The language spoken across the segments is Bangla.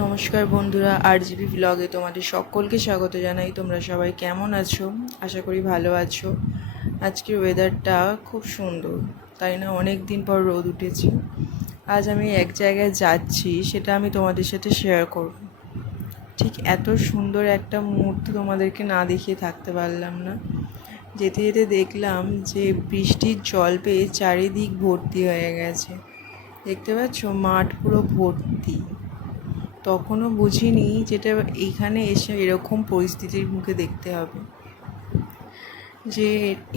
নমস্কার বন্ধুরা, আরজিবি ব্লগে তোমাদের সকলকে স্বাগত জানাই। তোমরা সবাই কেমন আছো? আশা করি ভালো আছো। আজকের ওয়েদারটা খুব সুন্দর, তাই না? অনেক দিন পর রোদ উঠেছে। আজ আমি এক জায়গায় যাচ্ছি, সেটা আমি তোমাদের সাথে শেয়ার করব। ঠিক এত সুন্দর একটা মুহূর্ত তোমাদেরকে না দেখিয়ে থাকতে পারলাম না। যেতে যেতে দেখলাম যে বৃষ্টির জল পেয়ে চারিদিক ভর্তি হয়ে গেছে। দেখতে পাচ্ছ, মাঠ পুরো ভর্তি। তখনও বুঝিনি যেটা এইখানে এসে এরকম পরিস্থিতির মুখে দেখতে হবে, যে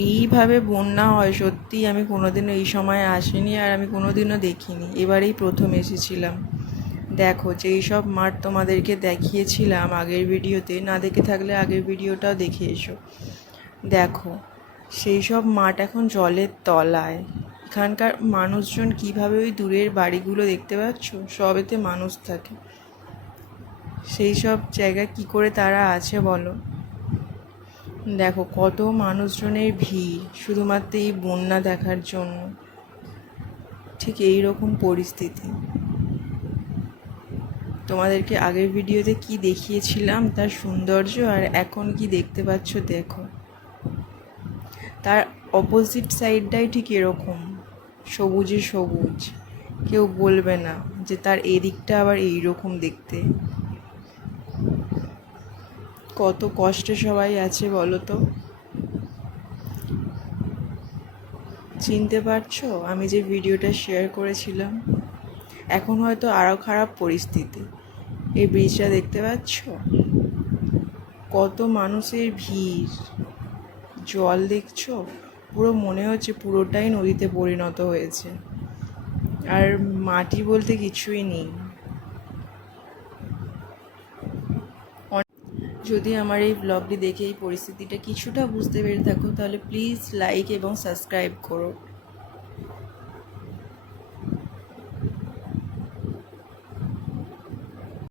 এইভাবে বন্যা হয়। সত্যি আমি কোনোদিনও এই সময় আসিনি, আর আমি কোনোদিনও দেখিনি, এবারেই প্রথম এসেছিলাম। দেখো, যেই সব মাঠ তোমাদেরকে দেখিয়েছিলাম আগের ভিডিওতে, না দেখে থাকলে আগের ভিডিওটাও দেখে এসো। দেখো, সেই সব মাঠ এখন জলের তলায়। এখানকার মানুষজন কিভাবে, ওই দূরের বাড়িগুলো দেখতে পাচ্ছ, সবেতে মানুষ থাকে। সেই সব জায়গায় কি করে তারা আছে বলো? দেখো কত মানুষজনের ভিড় শুধুমাত্র এই বন্যা দেখার জন্য। ঠিক এই রকম পরিস্থিতি। তোমাদেরকে আগের ভিডিওতে কি দেখিয়েছিলাম তার সৌন্দর্য, আর এখন কি দেখতে পাচ্ছ দেখো। তার অপোজিট সাইডটাই ঠিক এরকম, সবুজে সবুজ। কেউ বলবে না যে তার এদিকটা আবার এইরকম দেখতে। কত কষ্টে সবাই আছে বলো তো। চিনতে পারছো আমি যে ভিডিওটা শেয়ার করেছিলাম? এখন হয়তো আরও খারাপ পরিস্থিতি। এই ব্রিজটা দেখতে পাচ্ছ, কত মানুষের ভিড়। জল দেখছো, পুরো মনে হচ্ছে পুরোটাই নদীতে পরিণত হয়েছে, আর মাটি বলতে কিছুই নেই। যদি আমার এই ব্লগটি দেখে এই পরিস্থিতিটা কিছুটা বুঝতে পেরে থাকো, তাহলে প্লিজ লাইক এবং সাবস্ক্রাইব করো।